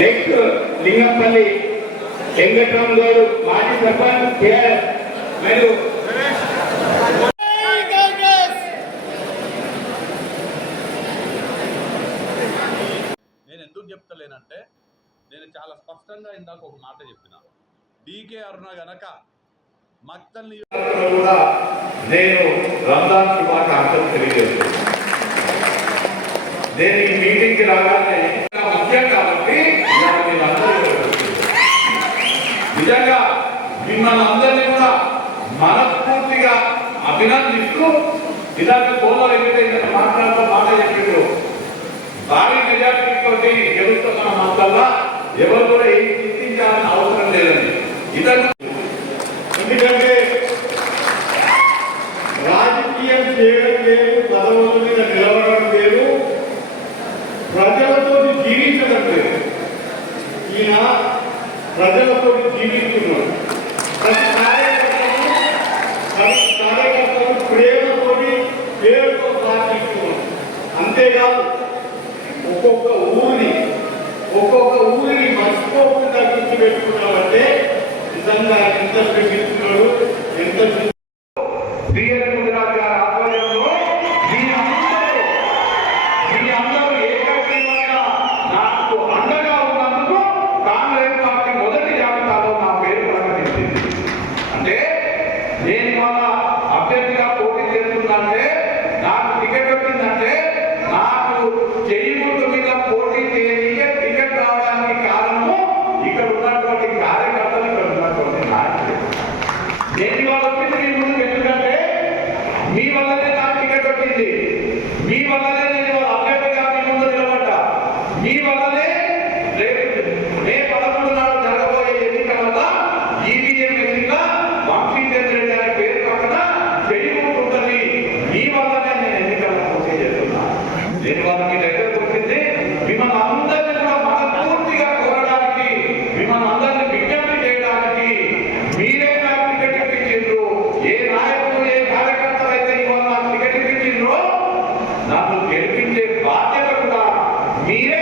Next Lingampalli Venkatram గారు మాజీ సర్పంచ్ మరియు నేను ఎందుకు చెప్తలేనంటే నేను చాలా స్పష్టంగా ఇందాక ఒక మాట చెప్పిన డీకే అరుణ గనక మక్తల్ కూడా నేను రంజాన్ శుభాకాంక్షలు తెలియజేస్తున్నాను. నేను ఈ మీటింగ్కి రాగానే ముఖ్యం కాబట్టి నిజంగా మిమ్మల్ని అందరినీ కూడా మనస్ఫూర్తిగా అభినందిస్తూ ఇలాంటి ఫోన్లో ఏదైతే మాట్లాడుతూ మాట చెప్పిండ్రు భారీ మెజార్టీతో గెలుస్తున్న మాటల్లో ఎవరు కూడా ఏం చింతించాలని అవసరం లేదండి. ఎందుకంటే రాజకీయం చేయడం లేదు, పదవుల మీద నిలబడడం లేదు, ప్రజలతో జీవించడం లేదు. ఈయన ప్రజలతో జీవిస్తున్నాడు. ప్రతి కార్యకర్తలు ప్రేమతోటి పేరుతో సాధిస్తున్నాడు. అంతేకాదు ఒక్కొక్క ఊరిని మర్చిపోకుండా గుర్తుపెట్టుకున్నామంటే నిజంగా ఎంత పెంచుతున్నాడు, ఎంత నాకు అండగా ఉన్నందుకు కాంగ్రెస్ పార్టీ మొదటి జాబితాలో నా పేరు ప్రకటించింది. అంటే నేను ఇవాళ అభ్యర్థిగా పోటీ చేస్తుందంటే నాకు టికెట్ వచ్చిందంటే నాకు చెయ్యిముట్టు మీద పోటీ చేయడానికి టికెట్ రావడానికి కారణము ఇక్కడ ఉన్నటువంటి కార్యకర్తలు, ఇక్కడ ఉన్నటువంటి నాయకులు. నేను ఇవాళ వచ్చింది మీ ముందు ఎందుకంటే మీ వల్లనే నాకు టికెట్ వచ్చింది, మీ వల్లనే నేను ఇవాళ అభ్యర్థిగా మీ ముందు నిలబడ్డా, మీ వల్లనే మే 11 నాడు జరగబోయే ఎన్నికల ఈవీఎం ఎన్నిక వంశీచంద్ర రెడ్డి అనే పేరు పక్కన చెయ్యిముట్టుంటుంది. మీ వల్లనే నేను ఎన్నికల్లో పోటీ చేస్తున్నా. నేను వాళ్ళ మీ దగ్గరకు వచ్చింది మిమ్మల్ని అందరినీ కూడా మనస్ఫూర్తిగా కోరడానికి, మిమ్మల్ని అందరినీ విజ్ఞప్తి చేయడానికి. మీరే నాకు టికెట్ ఇప్పించిండ్రు. ఏ నాయకుడు ఏ కార్యకర్తలు అయితే ఇవాళ నాకు టికెట్ ఇప్పించిండ్రో నన్ను గెలిపించే బాధ్యత కూడా మీరే